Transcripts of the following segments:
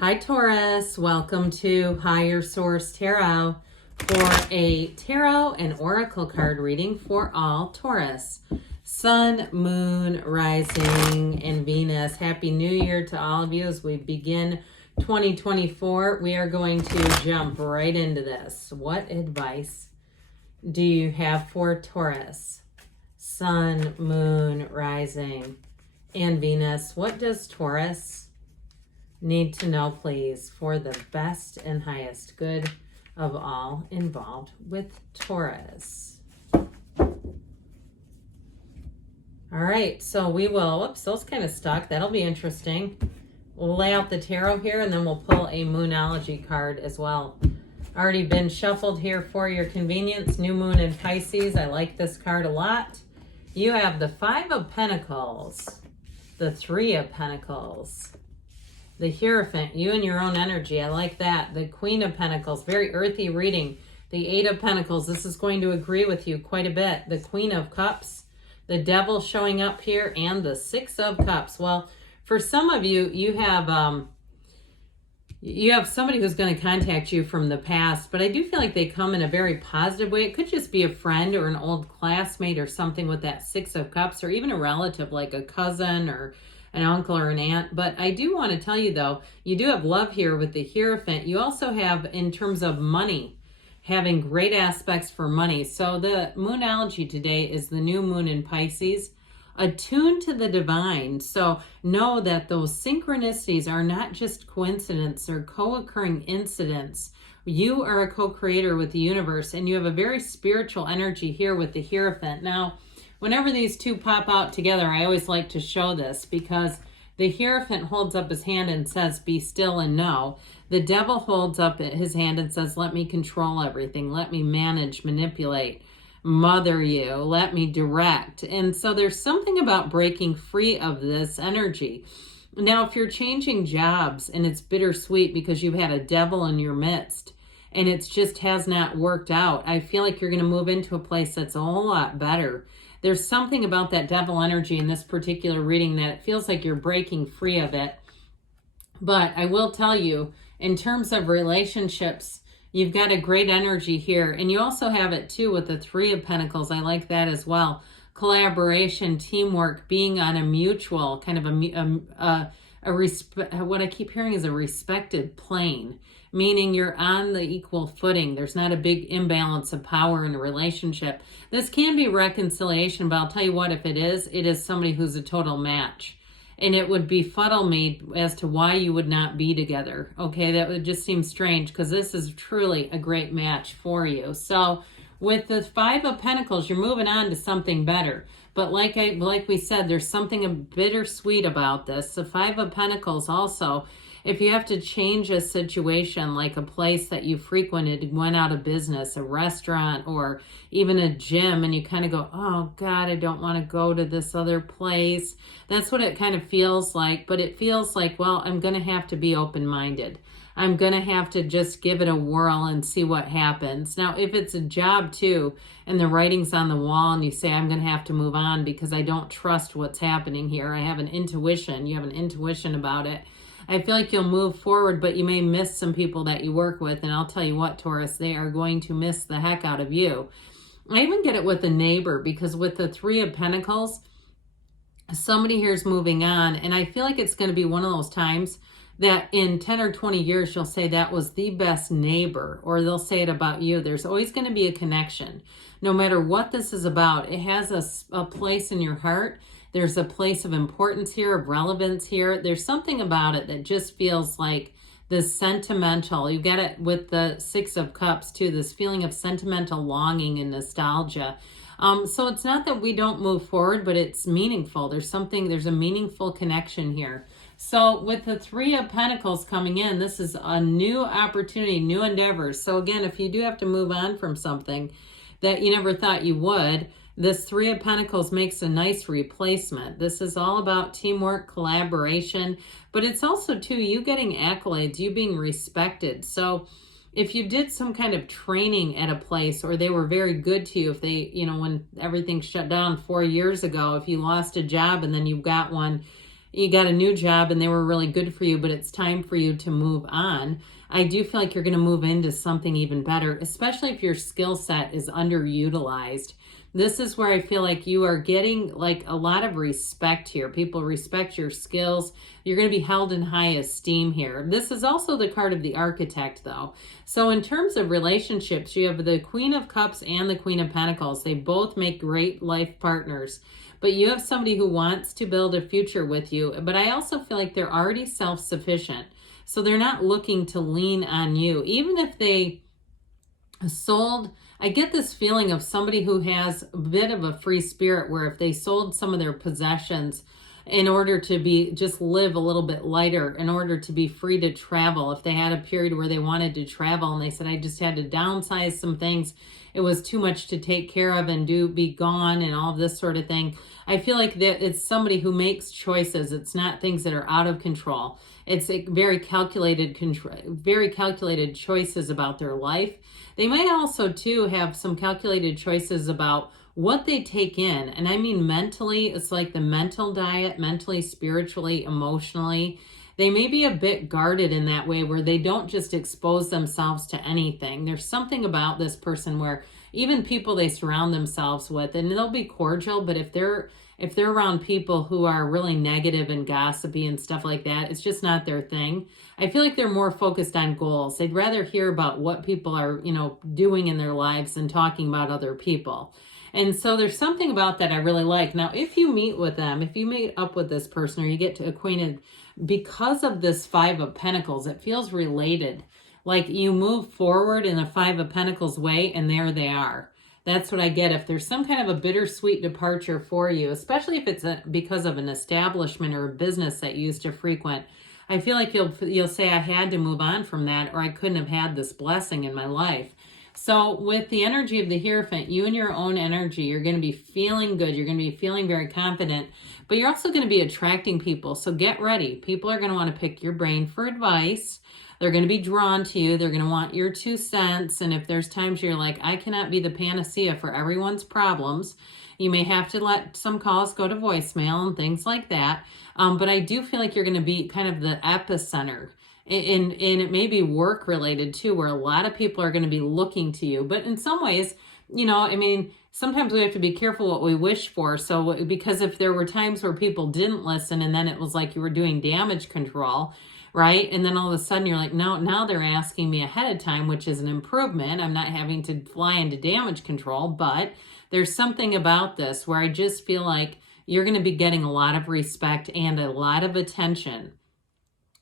Hi Taurus, welcome to Higher Source Tarot for a tarot and oracle card reading for all Taurus. Sun, Moon, Rising, and Venus. Happy New Year to all of you as we begin 2024. We are going to jump right into this. What advice do you have for Taurus? Sun, Moon, Rising, and Venus. What does Taurus need to know, please, for the best and highest good of all involved with Taurus? All right, so we will, whoops, those kind of stuck. That'll be interesting. We'll lay out the tarot here and then we'll pull a Moonology card as well. Already been shuffled here for your convenience. New Moon in Pisces. I like this card a lot. You have the Five of Pentacles, the Three of Pentacles, the Hierophant, you and your own energy. I like that. The Queen of Pentacles, very earthy reading. The Eight of Pentacles, this is going to agree with you quite a bit. The Queen of Cups, the Devil showing up here, and the Six of Cups. Well, for some of you, you have somebody who's going to contact you from the past, but I do feel like they come in a very positive way. It could just be a friend or an old classmate or something with that Six of Cups, or even a relative like a cousin or an uncle or an aunt. But I do want to tell you, though, you do have love here with the Hierophant. You also have, in terms of money, having great aspects for money. So the Moonology today is the new moon in Pisces, attuned to the divine. So know that those synchronicities are not just coincidence or co-occurring incidents. You are a co-creator with the universe, and you have a very spiritual energy here with the Hierophant. Now, whenever these two pop out together, I always like to show this because the Hierophant holds up his hand and says, be still and know. The Devil holds up his hand and says, let me control everything. Let me manage, manipulate, mother you, let me direct. And so there's something about breaking free of this energy. Now, if you're changing jobs and it's bittersweet because you've had a devil in your midst and it just has not worked out, I feel like you're going to move into a place that's a whole lot better. There's something about that devil energy in this particular reading that it feels like you're breaking free of it. But I will tell you, in terms of relationships, you've got a great energy here. And you also have it too with the Three of Pentacles. I like that as well. Collaboration, teamwork, being on a mutual kind of what I keep hearing is a respected plane, meaning you're on the equal footing. There's not a big imbalance of power in a relationship. This can be reconciliation, but I'll tell you what, if it is somebody who's a total match. And it would befuddle me as to why you would not be together. Okay, that would just seem strange because this is truly a great match for you. So with the Five of Pentacles, you're moving on to something better. But like we said, there's something bittersweet about this. The Five of Pentacles also, if you have to change a situation, like a place that you frequented went out of business, a restaurant or even a gym, and you kind of go, oh God, I don't want to go to this other place. That's what it kind of feels like. But it feels like, well, I'm going to have to be open-minded. I'm going to have to just give it a whirl and see what happens. Now, if it's a job too, and the writing's on the wall and you say, I'm going to have to move on because I don't trust what's happening here. I have an intuition. You have an intuition about it. I feel like you'll move forward, but you may miss some people that you work with. And I'll tell you what, Taurus, they are going to miss the heck out of you. I even get it with a neighbor because with the Three of Pentacles, somebody here is moving on. And I feel like it's going to be one of those times that in 10 or 20 years, you'll say that was the best neighbor, or they'll say it about you. There's always going to be a connection. No matter what this is about, it has a place in your heart. There's a place of importance here, of relevance here. There's something about it that just feels like this sentimental. You get it with the Six of Cups too, this feeling of sentimental longing and nostalgia. So it's not that we don't move forward, but it's meaningful. There's a meaningful connection here. So with the Three of Pentacles coming in, this is a new opportunity, new endeavors. So again, if you do have to move on from something that you never thought you would, this Three of Pentacles makes a nice replacement. This is all about teamwork, collaboration, but it's also too, you getting accolades, you being respected. So if you did some kind of training at a place, or they were very good to you, if they, when everything shut down 4 years ago, if you lost a job and then you got one, you got a new job and they were really good for you, but it's time for you to move on. I do feel like you're going to move into something even better, especially if your skill set is underutilized. This is where I feel like you are getting like a lot of respect here. People respect your skills. You're going to be held in high esteem here. This is also the card of the Architect, though. So in terms of relationships, you have the Queen of Cups and the Queen of Pentacles. They both make great life partners. But you have somebody who wants to build a future with you. But I also feel like they're already self-sufficient. So they're not looking to lean on you. Even if they sold, I get this feeling of somebody who has a bit of a free spirit, where if they sold some of their possessions in order to be just live a little bit lighter, in order to be free to travel, if they had a period where they wanted to travel and they said, I just had to downsize some things, it was too much to take care of and be gone and all this sort of thing. I feel like that it's somebody who makes choices. It's not things that are out of control. It's a very calculated choices about their life. They might also too have some calculated choices about what they take in. And I mean mentally, it's like the mental diet, mentally, spiritually, emotionally. They may be a bit guarded in that way, where they don't just expose themselves to anything. There's something about this person where even people they surround themselves with, and they'll be cordial, but if they're around people who are really negative and gossipy and stuff like that, it's just not their thing. I feel like they're more focused on goals. They'd rather hear about what people are, doing in their lives than talking about other people. And so there's something about that I really like. Now, if you meet with them, if you meet up with this person or you get acquainted, because of this Five of Pentacles, it feels related. Like you move forward in the Five of Pentacles way, and there they are. That's what I get. If there's some kind of a bittersweet departure for you, especially if it's because of an establishment or a business that you used to frequent, I feel like you'll say, I had to move on from that, or I couldn't have had this blessing in my life. So with the energy of the Hierophant, you and your own energy, you're going to be feeling good. You're going to be feeling very confident, but you're also going to be attracting people. So get ready. People are going to want to pick your brain for advice. They're going to be drawn to you. They're going to want your 2 cents. And if there's times you're like, I cannot be the panacea for everyone's problems, you may have to let some calls go to voicemail and things like that. But I do feel like you're going to be kind of the epicenter. And it may be work related too, where a lot of people are going to be looking to you. But in some ways, sometimes we have to be careful what we wish for. So because if there were times where people didn't listen and then it was like you were doing damage control, right? And then all of a sudden you're like, no, now they're asking me ahead of time, which is an improvement. I'm not having to fly into damage control, but there's something about this where I just feel like you're going to be getting a lot of respect and a lot of attention.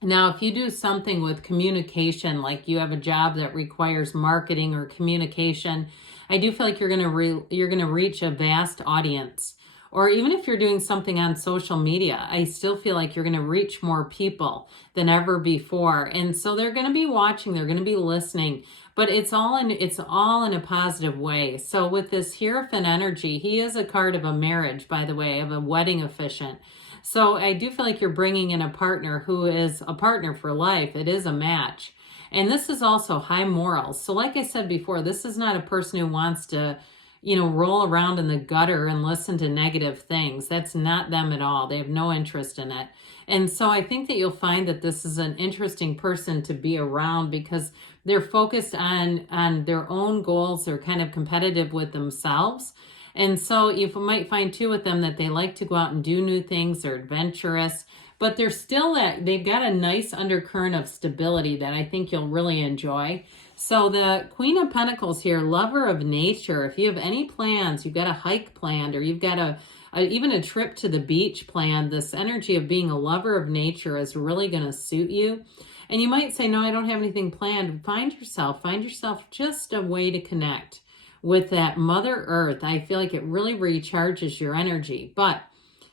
Now, if you do something with communication, like you have a job that requires marketing or communication, I do feel like you're going to reach a vast audience. Or even if you're doing something on social media, I still feel like you're going to reach more people than ever before. And so they're going to be watching, they're going to be listening, but it's all in a positive way. So with this Hierophant energy, he is a card of a marriage, by the way, of a wedding officiant. So I do feel like you're bringing in a partner who is a partner for life. It is a match. And this is also high morals. So like I said before, this is not a person who wants to, roll around in the gutter and listen to negative things. That's not them at all. They have no interest in it. And so I think that you'll find that this is an interesting person to be around because they're focused on their own goals. They're kind of competitive with themselves. And so you might find too with them that they like to go out and do new things. They're adventurous, but they've got a nice undercurrent of stability that I think you'll really enjoy. So the Queen of Pentacles here, lover of nature. If you have any plans, you've got a hike planned, or you've got even a trip to the beach planned, this energy of being a lover of nature is really going to suit you. And you might say, no, I don't have anything planned. Find yourself just a way to connect with that Mother Earth. I feel like it really recharges your energy, but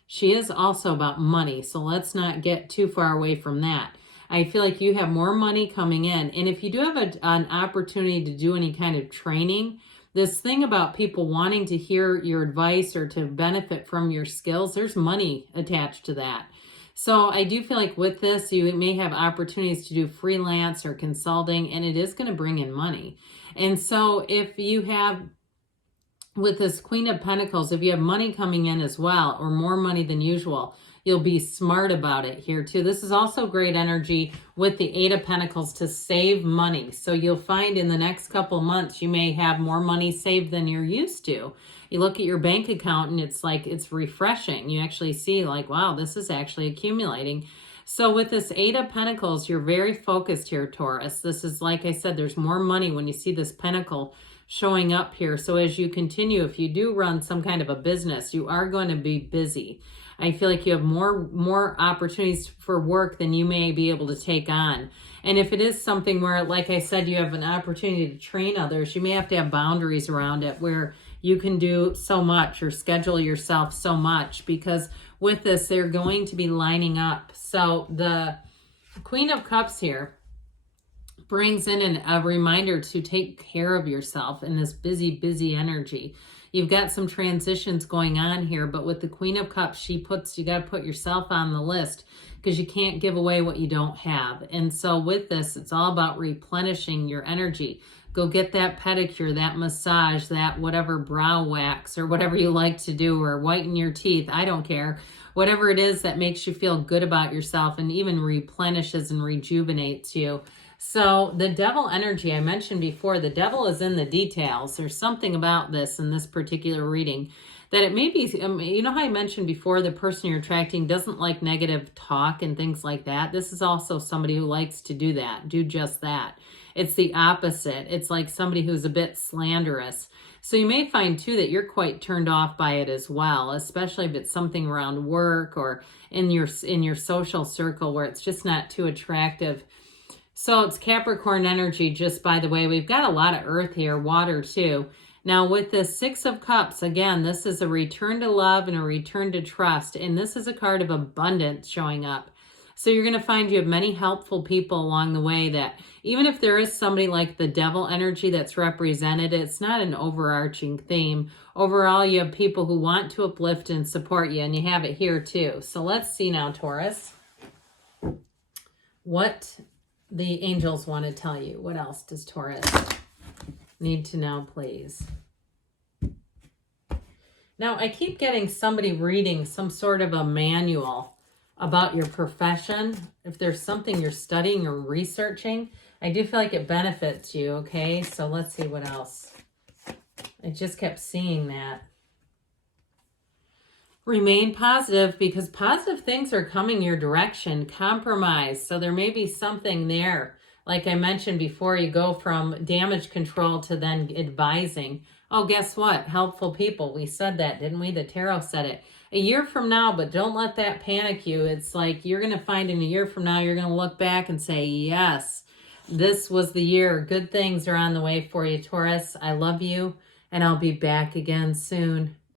she is also about money. So let's not get too far away from that. I feel like you have more money coming in. And if you do have an opportunity to do any kind of training, this thing about people wanting to hear your advice or to benefit from your skills, there's money attached to that. So I do feel like with this, you may have opportunities to do freelance or consulting, and it is going to bring in money. And so if you have, with this Queen of Pentacles, if you have money coming in as well, or more money than usual, You'll be smart about it here too. This is also great energy with the Eight of Pentacles to save money. So you'll find in the next couple months, you may have more money saved than you're used to. You look at your bank account and it's like, it's refreshing. You actually see like, wow, this is actually accumulating. So with this Eight of Pentacles, you're very focused here, Taurus. This is, like I said, there's more money when you see this pentacle showing up here. So as you continue, if you do run some kind of a business, you are going to be busy. I feel like you have more opportunities for work than you may be able to take on. And if it is something where, like I said, you have an opportunity to train others, you may have to have boundaries around it where you can do so much or schedule yourself so much, because with this, they're going to be lining up. So the Queen of Cups here brings in a reminder to take care of yourself in this busy, busy energy. You've got some transitions going on here, but with the Queen of Cups, you got to put yourself on the list because you can't give away what you don't have. And so with this, it's all about replenishing your energy. Go get that pedicure, that massage, that whatever brow wax or whatever you like to do, or whiten your teeth. I don't care. Whatever it is that makes you feel good about yourself and even replenishes and rejuvenates you. So the devil energy I mentioned before, the devil is in the details. There's something about this in this particular reading that it may be, you know how I mentioned before, the person you're attracting doesn't like negative talk and things like that. This is also somebody who likes to do that, do just that. It's the opposite. It's like somebody who's a bit slanderous. So you may find too that you're quite turned off by it as well, especially if it's something around work or in your social circle where it's just not too attractive. So it's Capricorn energy, just by the way. We've got a lot of earth here, water too. Now with the Six of Cups, again, this is a return to love and a return to trust. And this is a card of abundance showing up. So you're going to find you have many helpful people along the way that even if there is somebody like the devil energy that's represented, it's not an overarching theme. Overall, you have people who want to uplift and support you, and you have it here too. So let's see now, Taurus, what the angels want to tell you. What else does Taurus need to know, please? Now, I keep getting somebody reading some sort of a manual about your profession. If there's something you're studying or researching, I do feel like it benefits you, okay? So let's see what else. I just kept seeing that. Remain positive, because positive things are coming your direction. Compromise. So there may be something there. Like I mentioned before, you go from damage control to then advising. Oh, guess what? Helpful people. We said that, didn't we? The tarot said it. A year from now, but don't let that panic you. It's like you're going to find in a year from now, you're going to look back and say, yes, this was the year. Good things are on the way for you, Taurus. I love you, and I'll be back again soon.